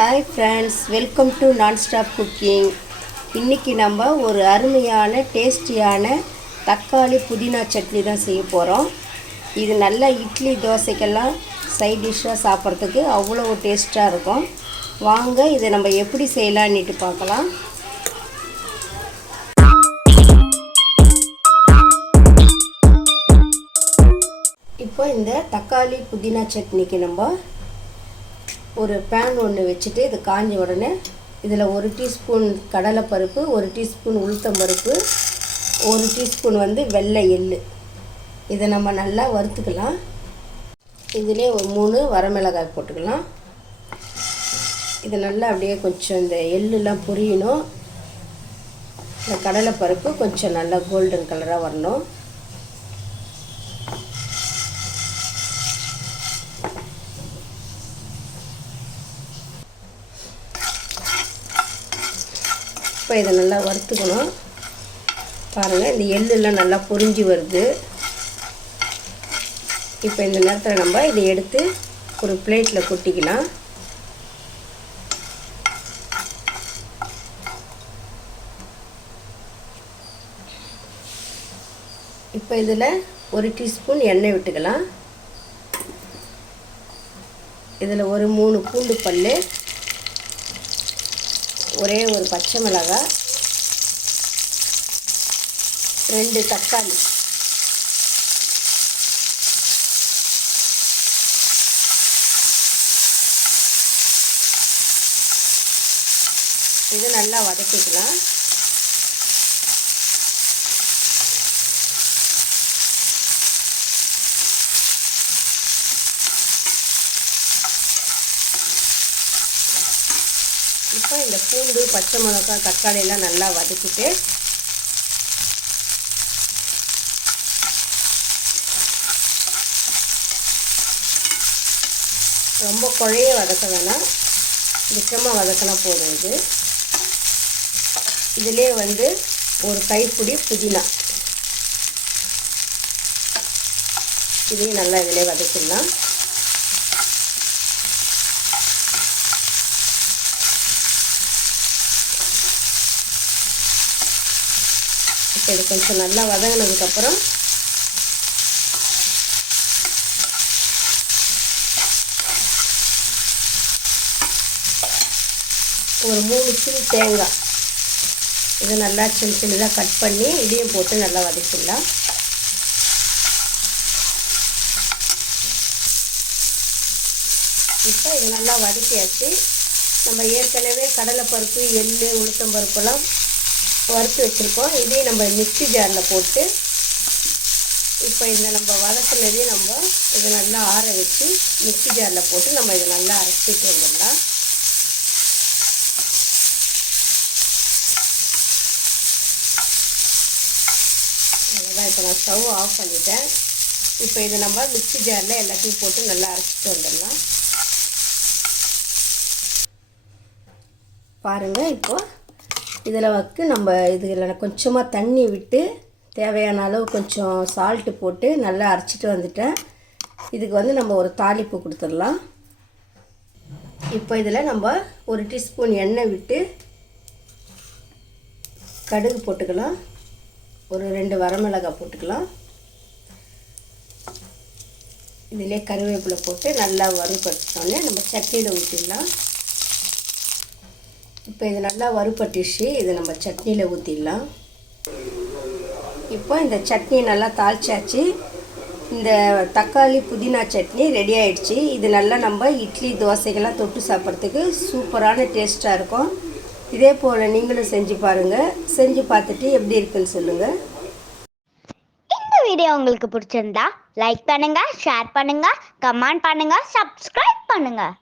Hi friends, welcome to nonstop cooking. இன்றைக்கி நம்ம ஒரு அருமையான டேஸ்டியான தக்காளி புதினா சட்னி தான் செய்ய போகிறோம். இது நல்லா இட்லி தோசைக்கெல்லாம் சைட் டிஷ்ஷாக சாப்பிட்றதுக்கு அவ்வளோ டேஸ்ட்டாக இருக்கும். வாங்க இதை நம்ம எப்படி செய்யலான்னுட்டு பார்க்கலாம். இப்போ இந்த தக்காளி புதினா சட்னிக்கு நம்ம ஒரு பேன் ஒன்று வச்சுட்டு இது காஞ்ச உடனே இதில் 1 டீஸ்பூன் கடலைப்பருப்பு, 1 டீஸ்பூன் உளுத்தம்பருப்பு, 1 டீஸ்பூன் வெள்ளை எள்ளு இதை நம்ம நல்லா வறுத்துக்கலாம். இதிலே ஒரு 3 வரமிளகாய் போட்டுக்கலாம். இது நல்லா அப்படியே கொஞ்சம் இந்த எள்ளுலாம் பொரியணும். இந்த கடலைப்பருப்பு கொஞ்சம் நல்லா கோல்டன் கலராக வரணும். இப்போ இதை நல்லா வறுத்துக்கணும். பாருங்கள், இந்த எள்ளெல்லாம் நல்லா பொரிஞ்சு வருது. இப்போ இந்த நேரத்தில் நம்ம இதை எடுத்து ஒரு பிளேட்டில் கொட்டிக்கலாம். இப்போ இதில் 1 டீஸ்பூன் எண்ணெய் விட்டுக்கலாம். இதில் ஒரு 3 பூண்டு பல், ஒரே ஒரு பச்சை மிளகாய், 2 தக்காளி, இது நல்லா வதக்கிக்கலாம். இப்போ இந்த பூண்டு, பச்சை மிளகாய், தக்காளியெல்லாம் நல்லா வதக்கிட்டு ரொம்ப குழைய வதக்க வேணாம், திட்டமாக வதக்கினா போதும். இதிலே ஒரு கைப்பிடி புதினா இதையும் நல்லா இதிலே வதக்கிடலாம். இப்போ இது கொஞ்சம் நல்லா வதங்கினதுக்கப்புறம் ஒரு 3 சில் தேங்காய் இதை நல்லா சின்ன சின்னதாக கட் பண்ணி இதையும் போட்டு நல்லா வதக்கிடலாம். இப்போ இது நல்லா வதக்கியாச்சு. நம்ம ஏற்கனவே கடலைப்பருப்பு, எள்ளு, உளுத்தம்பருப்புலாம் வறுத்து வச்சுருக்கோம். இதையும் நம்ம மிக்ஸி ஜாரில் போட்டு இப்போ இந்த நம்ம வதக்கினதையும் நம்ம இதை நல்லா ஆற வச்சு மிக்ஸி ஜாரில் போட்டு நம்ம இதை நல்லா அரைச்சிட்டு வந்துடலாம். அவ்வளோதான். இப்போ நான் ஸ்டவ் ஆஃப் பண்ணிட்டேன். இப்போ இதை நம்ம மிக்ஸி ஜாரில் எல்லாத்தையும் போட்டு நல்லா அரைச்சிட்டு வந்துடலாம். பாருங்கள், இப்போது இதில் நம்ம இதில் கொஞ்சமாக தண்ணி விட்டு தேவையான அளவு கொஞ்சம் சால்ட்டு போட்டு நல்லா அரைச்சிட்டு வந்துட்டேன். இதுக்கு நம்ம ஒரு தாளிப்பு கொடுத்துடலாம். இப்போ இதில் நம்ம 1 டீஸ்பூன் எண்ணெய் விட்டு கடுகு போட்டுக்கலாம். ஒரு 2 வரமிளகாய் போட்டுக்கலாம். இதிலே கருவேப்பிலை போட்டு நல்லா வறுபட்டோடனே நம்ம சட்னியில் ஊற்றிடலாம். இப்போ இது நல்லா வறுபட்டுச்சு, இதை நம்ம சட்னியில் ஊற்றிடலாம். இப்போ இந்த சட்னி நல்லா தாளிச்சாச்சு. இந்த தக்காளி புதினா சட்னி ரெடி ஆகிடுச்சு. இது நல்லா நம்ம இட்லி தோசைக்கெல்லாம் தொட்டு சாப்பிட்றதுக்கு சூப்பரான டேஸ்ட்டாக இருக்கும். இதே போல் நீங்களும் செஞ்சு பாருங்கள். செஞ்சு பார்த்துட்டு எப்படி இருக்குன்னு சொல்லுங்கள். இந்த வீடியோ உங்களுக்கு பிடிச்சிருந்தா லைக் பண்ணுங்கள், ஷேர் பண்ணுங்கள், கமெண்ட் பண்ணுங்கள், சப்ஸ்கிரைப் பண்ணுங்கள்.